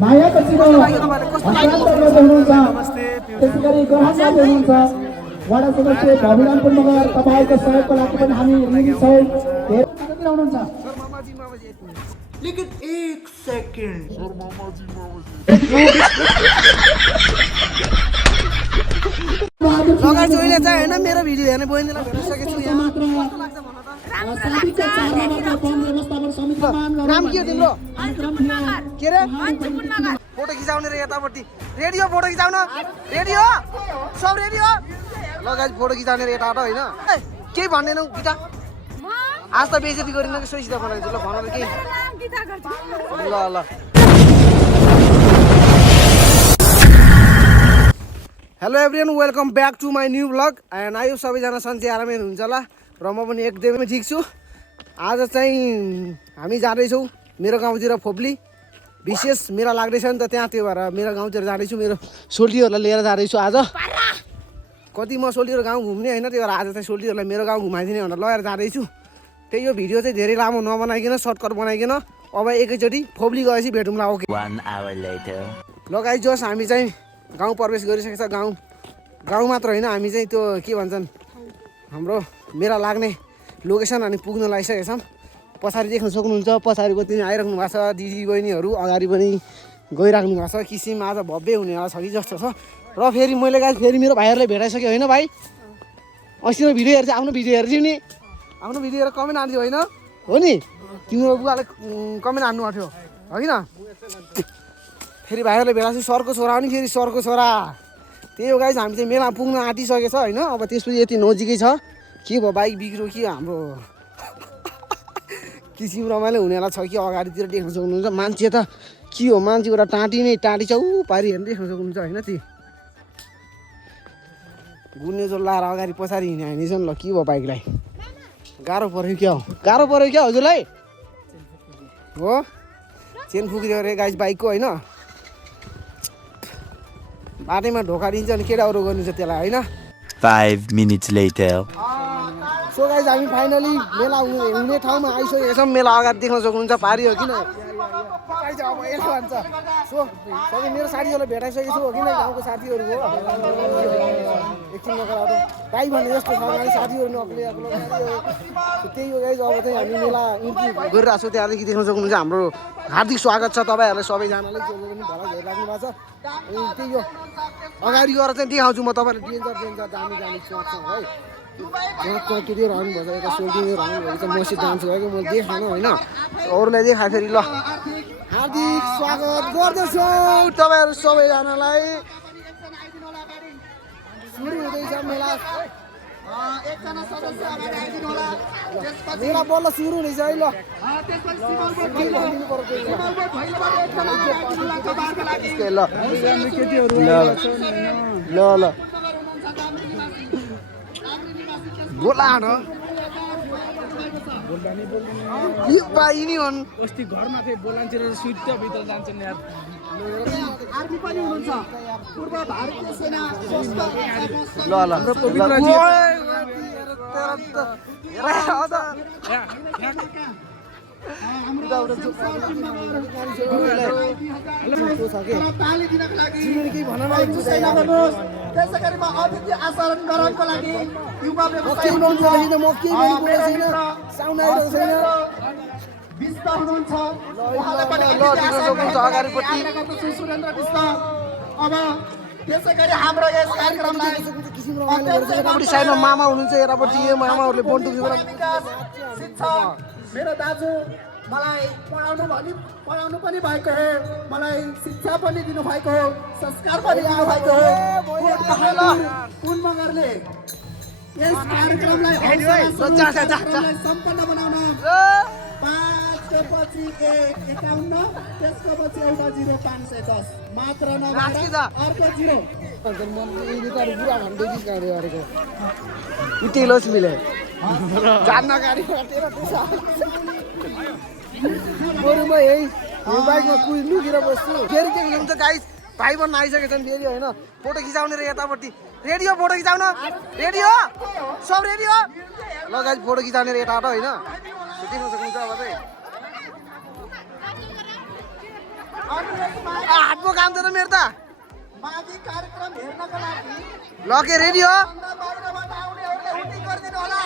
मायाको चिनो हस्तान्तरण गर्दै हुनुहुन्छ। त्यसै गरी ग्रहण गर्दै हुनुहुन्छ वडा सदस्य भविरामपुर मगर। तपाईँको सहयोगको लागि पनि हामी ऋणी छौँ। धेरै हुनुहुन्छ लेकिन एक सेकंड लगाइ जोइले चाहिँ हैन मेरो भिडियो हेर्ने बहिनीलाई भेटिसकेछु यहाँ। नाम के हो तिम्रो? के रे? फोटो खिचाउने रे यतापट्टि। रेडी हो फोटो खिचाउन? रेडी हो? सब रेडी हो? ल गाइस फोटो खिचाउने रे यताबाट हैन। केही भन्दैनौ गीता? आज त बेइज्जती गरिन कि सोइसिदा बनाइदिन्छु ल भन न के? ल ल hello everyone welcome back to my new blog and आयो सबैजना सन्चै आरामै हुनुहुन्छ होला र म पनि एकदमै ठिक छु। आज चाहिँ हामी जाँदैछौँ मेरो गाउँतिर फोप्ली विशेष मेला लाग्दैछ नि त त्यहाँ, त्यो भएर मेरो गाउँतिर जाँदैछु। मेरो सोल्टीहरूलाई लिएर जाँदैछु आज। कति म सोल्टीहरू गाउँ घुम्ने होइन, त्यो भएर आज चाहिँ सोल्टीहरूलाई मेरो गाउँ घुमाइदिने भनेर लगेर जाँदैछु। त्यही यो भिडियो चाहिँ धेरै लामो नबनाइकन सर्टकट बनाइकन अब एकैचोटि फोप्ली गएपछि भेटौँला। ओके ल गाइस जोस् हामी चाहिँ गाउँ प्रवेश गरिसकेको छ। गाउँ मात्र होइन हामी चाहिँ त्यो के भन्छन् हाम्रो मेला लाग्ने लोकेसन अनि पुग्न लागिसकेको छौँ। पछाडि देख्न सक्नुहुन्छ पछाडिको पनि आइराख्नु भएको छ दिदी बहिनीहरू, अगाडि पनि गइराख्नु भएको छ। किसिम आज भव्य हुनेवाला छ कि जस्तो छ। र फेरि मैले गाइस फेरि मेरो भाइहरूलाई भेटाइसकेँ होइन भाइ? अस्ति नै भिडियो हेर्छ, आफ्नो भिडियो हेर्छु नि, आफ्नो भिडियो हेरेर कमेन्ट हान्थ्यो होइन हो नि? तिम्रो बुवाले कमेन्ट हान्नु भएको थियो होइन? फेरि भाइहरूले भेटाएको सरको छोरा हो नि, फेरि सरको छोरा। त्यही हो गाइस हामी चाहिँ मेला पुग्न आँटिसकेको छ होइन? अब त्यसपछि यति नजिकै छ। के भयो बाइक बिग्रो कि हाम्रो किसिम रमाइलो हुनेवाला छ कि अगाडितिर देख्न सक्नुहुन्छ। मान्छे त के हो मान्छे एउटा टाँटी नै टाँटी छ ऊ पारि हेर्नु देख्न सक्नुहुन्छ होइन? ती गुन्ने जो लाएर अगाडि पछाडि हिँड्छन्। ल के भयो बाइकलाई गाह्रो पऱ्यो क्या हो? गाह्रो पऱ्यो क्या हजुरलाई? हो चेन फुक्रियो अरे गाइस बाइकको होइन? बाटैमा ढोका दिन्छ अनि केटाहरू गर्नु छ त्यसलाई होइन? 5 minutes later. सो गाइस हामी फाइनली मेला हुने ठाउँमा आइसकेको छौँ। मेला अगाडि देख्न सक्नुहुन्छ पारि हो किन? अब यसो भन्छ सो सबै मेरो साथीहरूलाई भेटाइसकेको छु हो किन? गाउँको साथीहरू हो एकछिन नगराउँदा भाइ भने जस्तो छ गाडी साथीहरू नक्ले त्यही हो गाइस। अब चाहिँ हामी मेला इन्ट्री गरिरहेको छौँ। त्यहाँदेखि देख्न सक्नुहुन्छ हाम्रो हार्दिक स्वागत छ तपाईँहरूलाई सबैजनालाई जो पनि भला हेरिराख्नु भएको छ। अनि त्यही हो अगाडि गएर चाहिँ देखाउँछु म तपाईँलाई डेन्जर दामी सोध्छौँ है। त्यहाँ केटीहरू आउनु भएको छ, यता सोल्टीहरू आउनु भएको छ, मसित जान्छु भएको म देखाएन होइन? अरूलाई देखाएँ फेरि। ल हार्दिक स्वागत गर्दछु तपाईँहरू सबैजनालाई। सुरु हुँदैछ मेला। मेला बल्ल सुरु हुँदैछ है। ल ल ल बोला यिनी हुन् अस्ति घरमा थिए बोलान्छन् सुत्त भित्र जान्छन् यार। आर्मी पनि हुनुहुन्छ पूर्व भारतीय सेना ल ल ताली दिनको लागि त्यसै गरी म अतिथि आचरण गराउनको लागि युवा व्यवसायी विष्ट हुनुहुन्छ उहाँलाई पनि सुरेन्द्र विष्ट। अब त्यसै गरी हाम्रो यस कार्यक्रमलाई साइडमा मामा हुनुहुन्छ यतापट्टि मामाहरूले बोन्टु मेरो दाजु मलाई पढाउनु पनि भएको हो, मलाई शिक्षा पनि दिनुभएको हो, संस्कार पनि दिनुभएको हो। कुन मगरले यस कार्यक्रमलाई सम्पन्न बनाउन 5 पछि 51 त्यसको पछि एउटा 0 510 मात्र नभएर अर्को 0 लक्ष्मीले जान्न गाडी बरु म यही बाइकमा लुकेर बस्छु। फेरि के हुन्छ गाइस भाइ बन्न आइसकेको छन् फेरि होइन? फोटो खिचाउने रे यतापट्टि। रेडी हो फोटो खिचाउन? रेडी हो? सब रेडी हो? ल गाइस फोटो खिचाउने रे यताबाट होइन? देख्न सक्नुहुन्छ अब चाहिँ हातको काम थियो त मेरो त माघी कार्यक्रम हेर्नको लागि ल के रेडी हो भन्दा बाहिरबाट आउनेहरूले हुटिङ गरिदिनु होला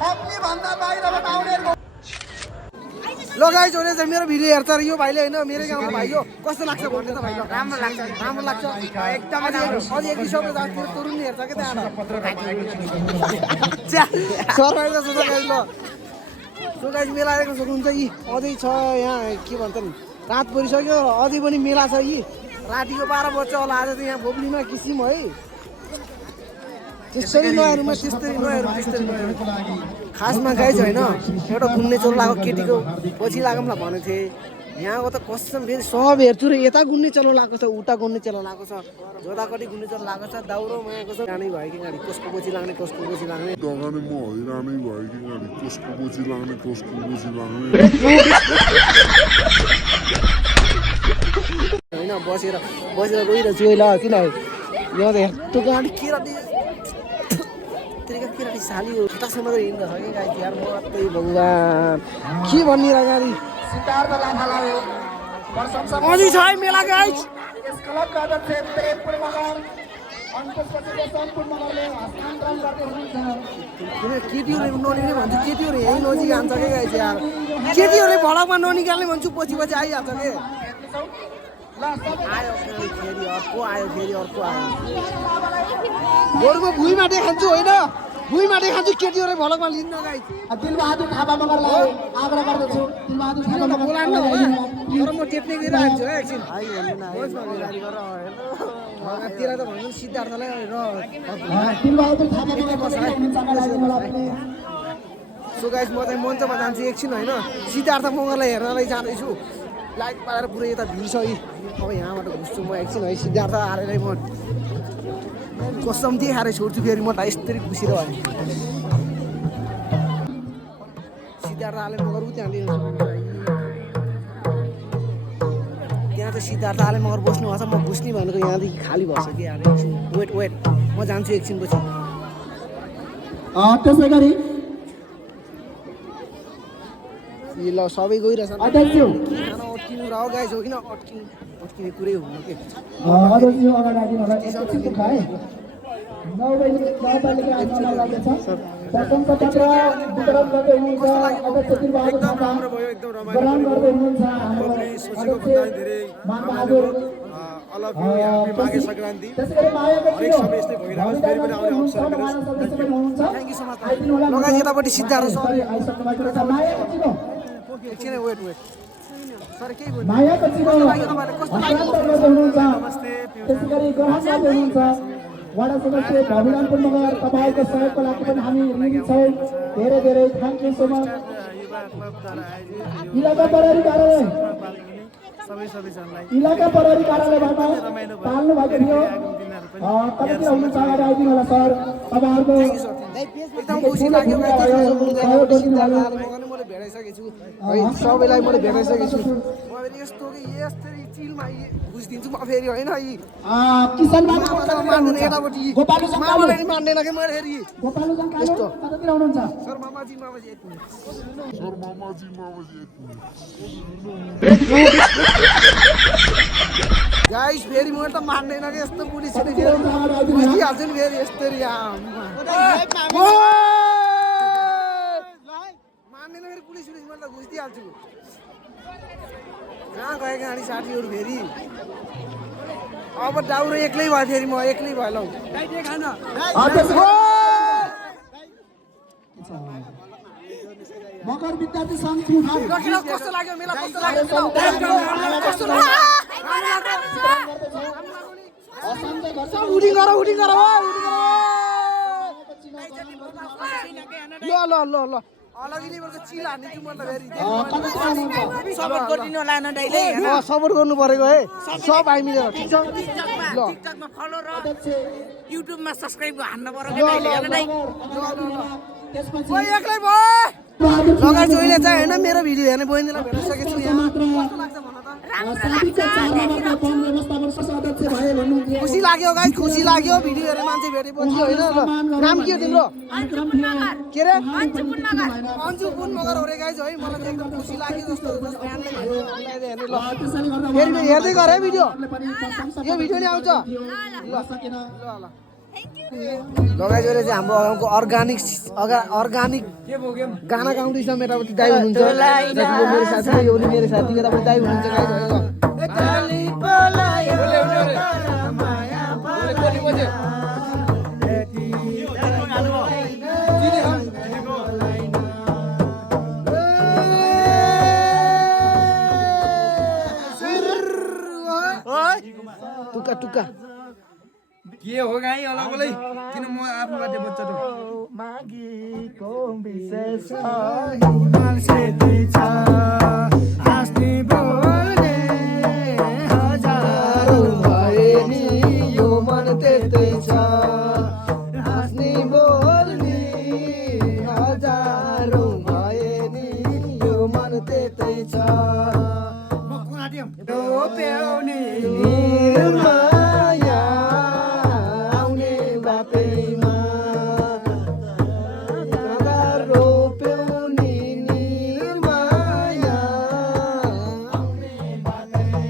थप्ली भन्दा बाहिरबाट आउनेहरूको ल गाइस हुने चाहिँ मेरो भिडियो हेर्छ यो भाइले होइन मेरो गाउँको भाइ हो कस्तो लाग्छ भन्ने त भाइ ल राम्रो लाग्छ एकदमै अझै एक दुई सौ तरुण हेर्छ के त्यहाँ सरलाई त सोच गाइस ल सो गाइस मेला आएको सक्नुहुन्छ यी अझै छ यहाँ के भन्छन् रात परिसक्यो अझै पनि मेला छ यी रातिको 12 बज्छ होला आज त यहाँ भोब्लीमा किसिम है त्यसरी नहेरौँ त्यस्तरी नहेरौँ त्यस्तरी नहेरौँ खासमा गाइज होइन एउटा घुम्ने चोलो लगाएको केटीको पछि लागौँ ल भनेको थिएँ यहाँको त कसम फेरि सब हेर्छु र यता घुम्ने चलो लगाएको छ उता घुम्ने चलो लगाएको छ जोदाकटी घुम्ने चलो लगाएको छ दाउरो मायाको छ जानै भयो कि गाडी कसको पछि लाग्ने कसको पछि लाग्ने दगाने म हैरानै भयो कि गाडी कसको पछि लाग्ने कसको पछि लाग्ने होइन बसेर रोइरहेको छु ल किन यो त हेर्नु गाडी केराटी केराटी साली हो खुट्टासम्म त हिँड्दछ कि गाडी यार मात्रै भगवान् के भन्ने र गाडी सिद्धार्थ लामालाई प्रशंसा अझै छ है मेला गाइज यस क्लबका अध्यक्ष प्रेमपुर मगर अनि त्यसपछि सन्तपुर मगरले हस्तान्तरण गर्दै हुनुहुन्छ केटीहरूले ननिक्ने भन्छु केटीहरू यहीँ नजिक हान्छ क्या गाइज यार केटीहरूले भडकमा ननिकाल्ने भन्छु पछि पछि आइहाल्छ के आयो फेरि अर्को आयो बरुमा भुइँमा देखान्छु होइन भुइँमा देखान्छु केटीहरूले भडकमा लिन्न गाइज दिलबहादुर थापा मगरलाई आग्रह गर्दछु दिलबहादुर थापा मगर बोलाउनु तर म टेप्ने गइरहेको छु है एकछिन तिर त भन्नु सिद्धार्थलाई र दिलबहादुर थापा मगर सो गाइस म चाहिँ मञ्चमा जान्छु एकछिन होइन सिद्धार्थ मगरलाई हेर्नलाई जाँदैछु लाइट पाएर पुरै यता भिड छ है अब यहाँबाट घुस्छु म एकछिन है सिद्धार्थ हालेरै म कसम देखाएर छोड्छु फेरि म त यस्तरी खुसी र सिद्धार्थ हाले मगर त्यहाँ त्यहाँ चाहिँ सिद्धार्थ हाले मगर बस्नु भएको छ म घुस्ने भनेको यहाँदेखि खाली भएछ कि हाले एकछिन वेट म जान्छु एकछिन पछि त्यसै गरी ल सबै गइरहेछ अध्यक्ष खाना अट्किनु र गाइस हो किन अट्किने कुरै हुनु के अध्यक्ष अगाडि राखिदिनु होला एकछिन खाए 9 बजे गाउँपालिका आन्दोलन लाग्दैछ प्रशंसा पत्र वितरण गर्दै हुनुहुन्छ अध्यक्ष दिलबहादुर थापा ग्रहण गर्दै हुनुहुन्छ हाम्रो अध्यक्ष मानबहादुर त्यसै गरी मायाको चिनो लगाइ यतापट्टि सिद्धार्थ सर मायाको चिनो एकछिन वेट सर केही भन्नु मायाको चिनो हस्तान्तरण गर्दै हुनुहुन्छ त्यसै गरी ग्रहण गर्दै हुनुहुन्छ वडा सदस्य भविरामपुर मगर तपाईँको सहयोगको लागि पनि हामी ऋणी छौँ धेरै धेरै थ्याङ्क यू सो मच इलाका प्रहरी कार्यालय इलाका प्रहरी कार्यालयबाट पाल्नु भएको थियो कतितिर हुनुहुन्छ अगाडि आइदिनु होला सर तपाईँहरूको एकदम खुसी लाग्यो मैले भेटाइसकेको छु है सबैलाई मैले भेटाइसकेको छु म फेरि यस्तो कि यस्तरी चिलमा घुस दिन्छु म फेरि होइन किसान मान्दैन यतापट्टि मामालाई मान्दैन कि मैले फेरि यस्तो कतातिर हुनुहुन्छ सर मामाजी एक मिनट गाइस फेरि म त मान्दैन कि यस्तो पुलिस घुसिहाल्छु नि फेरि यस्तरी मान्दैन फेरि पुलिस मैले त घुसिदिइहाल्छु कहाँ गयो गाडी साथीहरू फेरि अब दाउरो एक्लै भयो फेरि म एक्लै भयो ल मगर विद्यार्थी सङ्घ कस्तो लाग्यो मेला कस्तो लाग्यो उडिङ गर ल अलगिनीको चिल हान्ने छु म त फेरि सपोर्ट गरिदिनु होला न दाइले सपोर्ट गर्नु परेको है सब आइ मिलेर ठीक छ ल टिकटकमा फलो र युट्युबमा सब्स्क्राइब हान्न पर्यो दाइले दाइ ओइ एक्लै भयो लगाइ जोइले चाहिँ हैन मेरो भिडियो हेर्ने बहिनीलाई भेटिसकेको छु यहाँ कस्तो लाग्छ भन त खुसी लाग्यो गाइस खुसी लाग्यो भिडियो हेरेर मान्छे भेटेपछि होइन ल नाम के हो तिम्रो के रे अन्जु पुन मगर हो रे गाइस है मलाई चाहिँ एकदम खुसी लाग्यो जस्तो फ्यानले हेर्ने ल फेरि हेर्दै गर है भिडियो यो भिडियो नि आउँछ ल ल लगाइजोले चाहिँ हाम्रो गाउँको अर्गानिक गाना गाउँदैछ मेटापट्टि दाइ हुनुहुन्छ मेरो साथी यो पनि मेरो साथी यतापट्टि दाइ हुनुहुन्छ टुक्का टुक्का के हो गाई होला मलाई किन म आफूबाट बच्चा त मागीको विशेष मान्छे छ आस्ति बोले हजारौँ भए नि यो मन त्यतै छ आस्ति बोल्ने हजारौँ भए नि यो मन त्यतै छ रोप्याउने निर्माया आउने बाटैमा रोप्याउने निर्माया आउने बाटैमा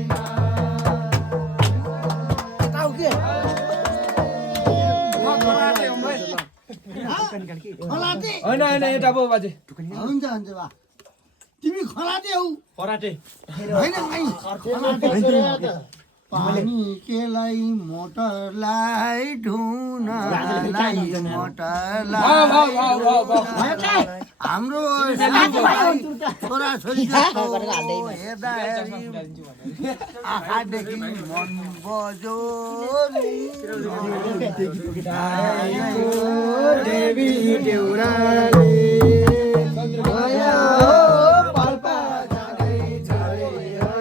होइन होइन यता पो बाजे हुन्छ हुन्छ बा तिमी खलाते हौ फराटे होइन पानी केलाई मोटरलाई ढुनलाई मोटरलाई हाम्रो छोराछोरी आँखादेखि मन बजो देवी देउराले माया हो पाल्पा जाँदै झरे है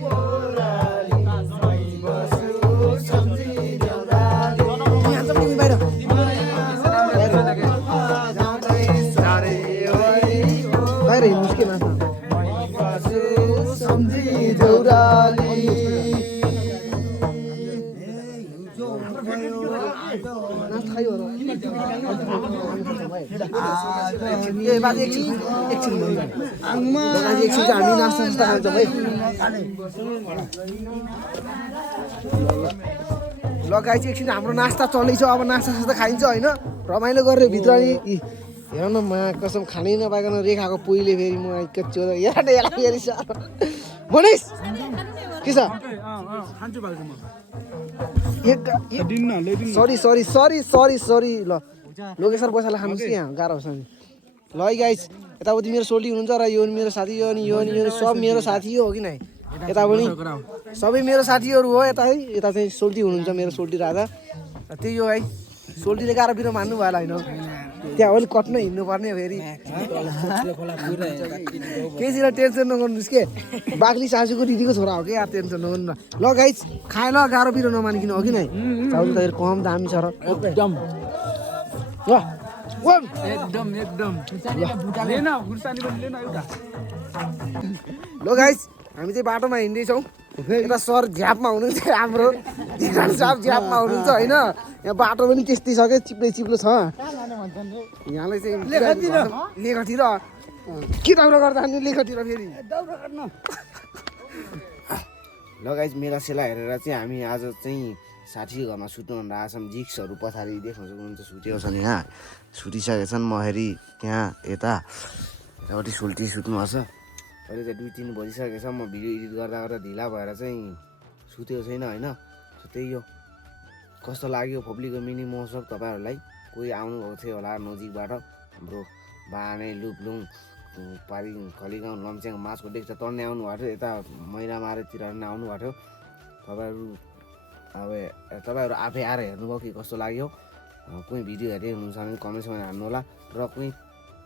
बोराली बसु सम्झी देउराली बाहिर हिँड्नुहोस् के माथि बसु सम्झी देउराली ए बाजे एकछिन हामी नास्ता खान्छौँ है ल गाई चाहिँ एकछिन हाम्रो नास्ता चल्दैछ अब नास्ता सास्ता खाइन्छ होइन रमाइलो गरेर भित्र नि हेर न म कसम खानै नपाइकन रेखाको पोइले फेरि म एकचोटि हेर फेरि मनिष के छ खान्छु बाजे म सरी ल लोकेसन पैसालाई खानुहोस् कि यहाँ गाह्रो छ नि ल है गाइस यतापट्टि मेरो सोल्टी हुनुहुन्छ र यो मेरो साथी यो नि सब मेरो साथी हो कि नै यता पनि सबै मेरो साथीहरू हो यता है यता चाहिँ सोल्टी हुनुहुन्छ मेरो सोल्टी राजा त्यही हो है सोल्टीले गाह्रो पिरो मान्नु भयो होइन त्यहाँ अलिक कट्न हिँड्नु पर्ने फेरि केहीतिर टेन्सन नगर्नुहोस् के बाग्ली सासूको दिदीको छोरा हो कि यार टेन्सन नगर्नु ल गाइस खाए ल गाह्रो पिरो नमानिकन हो कि नै चाउल त कम दामी छ र एकदम लेन खुर्सानी पनि लेन एउटा ल गाइस हामी चाहिँ बाटोमा हिँड्दैछौँ यता सर झ्यापमा हुनुहुन्छ हाम्रो दिगान साहब झ्यापमा हुनुहुन्छ होइन यहाँ बाटो पनि त्यस्तै छ क्या चिप्लो छ यहाँलाई चाहिँ लेखतिर के दाउरा गर्दा नि लेखतिर फेरि ल गाइस मेला सेला हेरेर चाहिँ हामी आज चाहिँ साथीको घरमा सुत्नु भनेर आएछौँ जिक्सहरू पछाडि देख्न सक्नुहुन्छ सुतेको छन् यहाँ सुतिसकेका छन् म हेरी त्यहाँ यतापट्टि सोल्टी सुत्नुभएको छ अहिले चाहिँ 2-3 बजिसकेको छ म भिडियो एडिट गर्दा ढिला भएर चाहिँ सुतेको छैन होइन त्यही हो कस्तो लाग्यो फोप्लीको मिनी महोत्सव तपाईँहरूलाई कोही आउनुभएको थियो होला नजिकबाट हाम्रो बाने लुपलुङ पारी खलीगाउँ लम्च्याङ माछको डेक्च तर्ने आउनुभएको थियो यता मैरामारेतिर पनि आउनुभएको थियो तपाईँहरू आफै आएर हेर्नुभयो कि कस्तो लाग्यो कोही भिडियो हेर्दै हुनुहुन्छ भने कमेन्ट्समा हाल्नु होला र कोही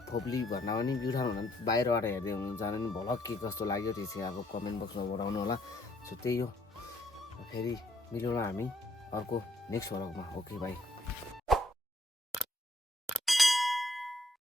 फोप्ली भन्दा पनि बिउठाउनु भने बाहिरबाट हेर्दै हुनुहुन्छ भने भलक के कस्तो लाग्यो त्यो चाहिँ अब कमेन्ट बक्समा बताउनु होला सो त्यही हो फेरि मिलौँला हामी अर्को नेक्स्ट भ्लगमा ओके बाई